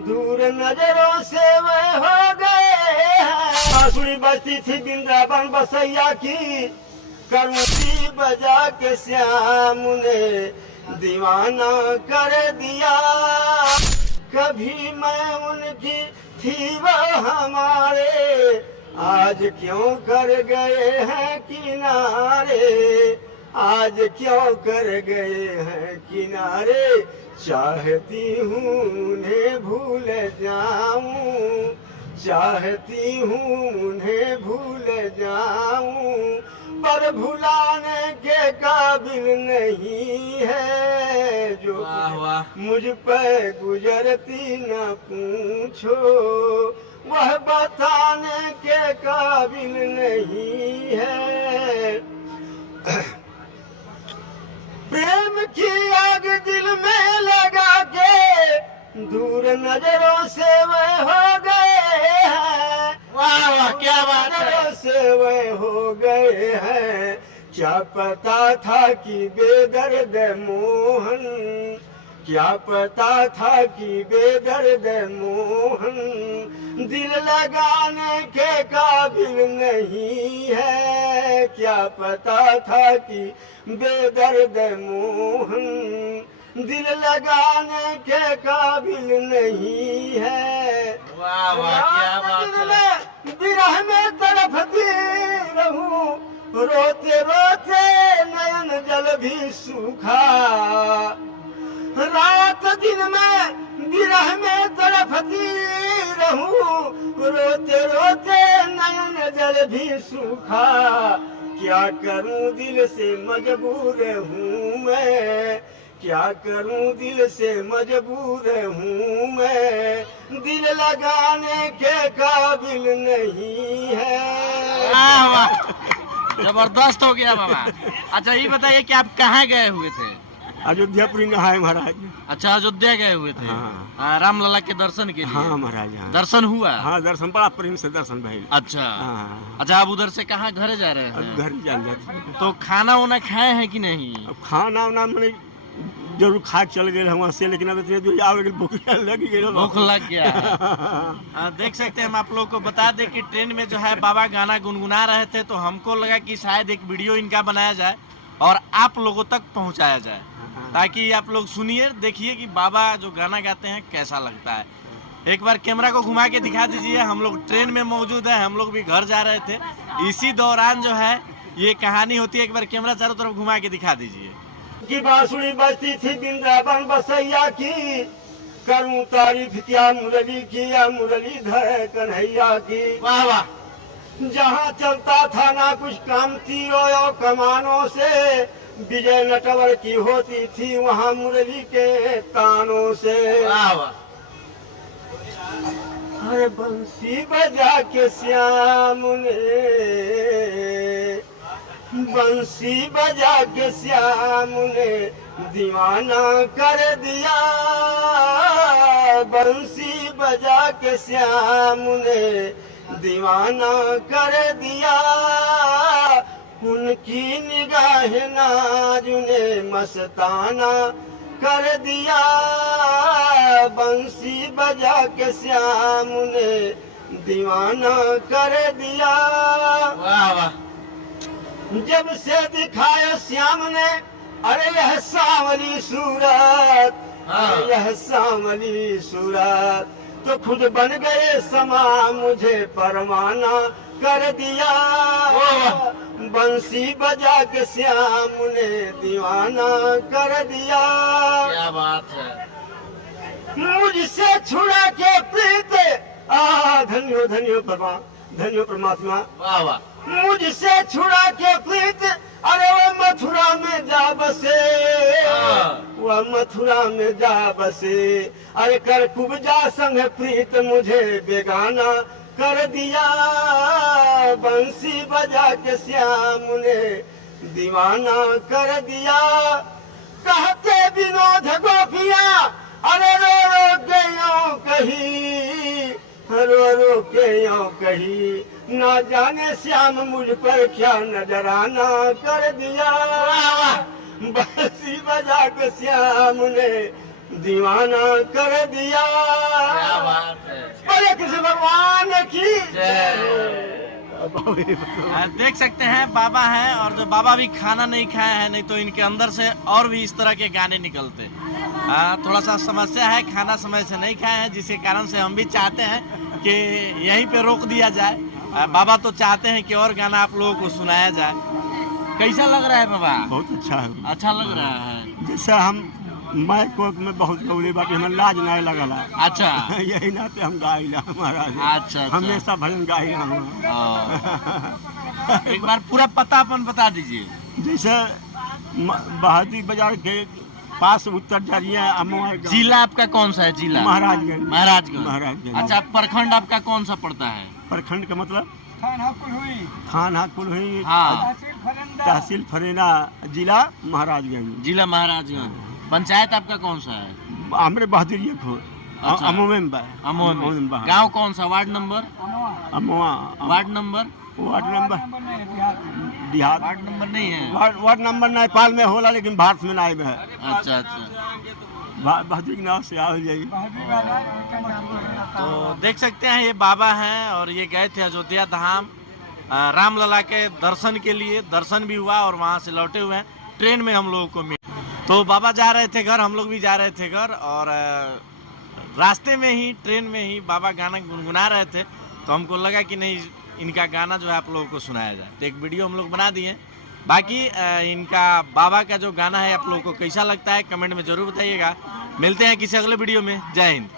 दूर नजरों से वह हो गए हैं। बांसुरी बजती थी वृंदावन बसैया की, करमुसी बजा के श्याम ने दीवाना कर दिया। कभी मैं उनकी थी वह हमारे, आज क्यों कर गए हैं किनारे, आज क्यों कर गए हैं किनारे। चाहती हूँ उन्हें भूल जाऊं, चाहती हूँ उन्हें भूल जाऊं, पर भुलाने के काबिल नहीं है। जो मुझ पर गुजरती न पूछो, वह बताने के काबिल नहीं है। प्रेम की आग दिल में लगा के दूर नजरों से वह हो गए हैं। वाह वाह क्या बात है। नजरों से वह हो गए हैं। क्या पता था कि बेदर्द मोहन, क्या पता था कि बेदर्द मोहन दिल लगाने के काबिल नहीं है। क्या पता था कि बेदर्द मोहन दिल लगाने के काबिल नहीं है। वाह वाह क्या बात है। विरह में तड़पती रहूं, रोते रोते नयन जल भी सूखा। रात दिन में विरह में तड़पती रहूं, रोते रोते नयन जल भी सूखा। क्या करूं दिल से मजबूर हूँ मैं, क्या करूं दिल से मजबूर हूँ मैं, दिल लगाने के काबिल नहीं है। वाह वाह जबरदस्त हो गया बाबा। अच्छा ये बताइए कि आप कहाँ गए हुए थे? अयोध्यापुरी नहाए महाराज। अच्छा अयोध्या गए हुए थे। हाँ। राम लला के दर्शन के लिए। हाँ महाराज। हाँ। दर्शन हुआ? हाँ दर्शन बड़ा प्रेम से दर्शन भइल। अच्छा। हाँ। अच्छा आप उधर से कहाँ घर जा रहे हैं? अब घर जान जाते। तो खाना वाना खाए हैं कि नहीं? अब खाना वाना मैंने जरूर खा चल गए वहाँ से, लेकिन अब इतने दूर आओगे भूख लग गई। भूख लग गया है। देख सकते हैं हम आप लोग को बता दें कि ट्रेन में जो है बाबा गाना गुनगुना रहे थे, तो हमको लगा कि शायद एक वीडियो इनका बनाया जाए और आप लोगों तक पहुंचाया जाए, ताकि आप लोग सुनिए, देखिए कि बाबा जो गाना गाते हैं कैसा लगता है। एक बार कैमरा को घुमा के दिखा दीजिए। हम लोग ट्रेन में मौजूद है, हम लोग भी घर जा रहे थे, इसी दौरान जो है ये कहानी होती है। एक बार कैमरा चारों तरफ घुमा के दिखा दीजिए। की बांसुरी बजती थी वृंदावन बसैया की, करूं तारीफ क्या मुरली की, या मुरलीधर कन्हैया की। वाह वाह। जहाँ चलता था ना कुछ काम तीरों और कमानों से, विजय नटवर की होती थी वहाँ मुरली के तानों से। वाह वाह। अरे बंसी बजा के श्याम ने, बंसी बजा के श्याम ने दीवाना कर दिया। बंसी बजा के श्याम ने दीवाना कर दिया। उनकी निगाह नाज ने मस्ताना कर दिया। बंसी बजा के श्याम ने दीवाना कर दिया। वाह वाह। जब से दिखाया श्याम ने अरे यह सांवली सूरत, अरे यह सांवली सूरत, तो खुद बन गए समा मुझे परवाना कर दिया। बंसी बजा के श्याम ने दीवाना कर दिया। क्या बात है। मुझसे छुड़ा के प्रीत, धन्यो धन्यो धन्यो परमात्मा। वाह वाह। मुझसे छुड़ा के प्रीत, अरे वो मथुरा में जा बसे, वह मथुरा में जा बसे। अरे कर कुब्जा संग प्रीत मुझे बेगाना कर दिया। बंसी बजा के श्याम ने दीवाना कर दिया। कहते विनोद गोपियां, अरे रो रो के यूं कही, रो रो के यूं कही, ना जाने श्याम मुझ पर क्या नजराना कर दिया। बंसी बजा के श्याम ने दीवाना कर दिया। क्या बात है। बोले किसी भगवान की देख सकते हैं बाबा हैं, और जो बाबा भी खाना नहीं खाए हैं, नहीं तो इनके अंदर से और भी इस तरह के गाने निकलते। थोड़ा सा समस्या है, खाना समय से नहीं खाए हैं, जिसके कारण से हम भी चाहते हैं कि यहीं पे रोक दिया जाए। बाबा तो चाहते हैं कि और गाना आप लोगों को सुनाया जाए। कैसा लग रहा है बाबा? बहुत अच्छा है। अच्छा लग रहा है। जैसे हम माइक कोक में बहुत गौले बाकी हमें लाज नहीं लगल है। अच्छा यही नाते हम गाइला महाराज। अच्छा, हमेशा भजन गाइला हम। एक बार पूरा पता अपन बता दीजिए। जैसे बहादुर बाजार के पास उत्तर जारिया अमोहा गाँव। जिला आपका कौन सा है? जिला महाराजगंज। महाराजगंज। अच्छा, प्रखंड आपका कौन सा पड़ता है? प्रखंड का मतलब थाना कुलहुई, हाँ, तहसील फरेना, जिला महाराजगंज। जिला महाराजगंज। पंचायत आपका कौन सा है? हमरे बहादुरिया खो अच्छा। अमोह अमोह। गांव कौन सा? Ward number? Amoha. Ward number? Ward number Bihar. Ward number नहीं है। वार्ड नंबर नेपाल में होला, लेकिन भारत में नहीं है। अच्छा अच्छा। बहादुर के नाम से आओ जाइए। तो देख सकते हैं ये बाबा हैं, और ये गए थे अयोध्या धाम रामलला के दर्शन के लिए। दर्शन भी हुआ और वहाँ से लौटे हुए हैं। ट्रेन में हम लोगों को मिले, तो बाबा जा रहे थे घर, हम लोग भी जा रहे थे घर, और रास्ते में ही ट्रेन में ही बाबा गाना गुनगुना रहे थे। तो हमको लगा कि नहीं, इनका गाना जो है आप लोगों को सुनाया जाए। तो एक वीडियो हम लोग बना दिए। बाकी इनका बाबा का जो गाना है आप लोगों को कैसा लगता है कमेंट में ज़रूर बताइएगा। मिलते हैं किसी अगले वीडियो में। जय हिंद।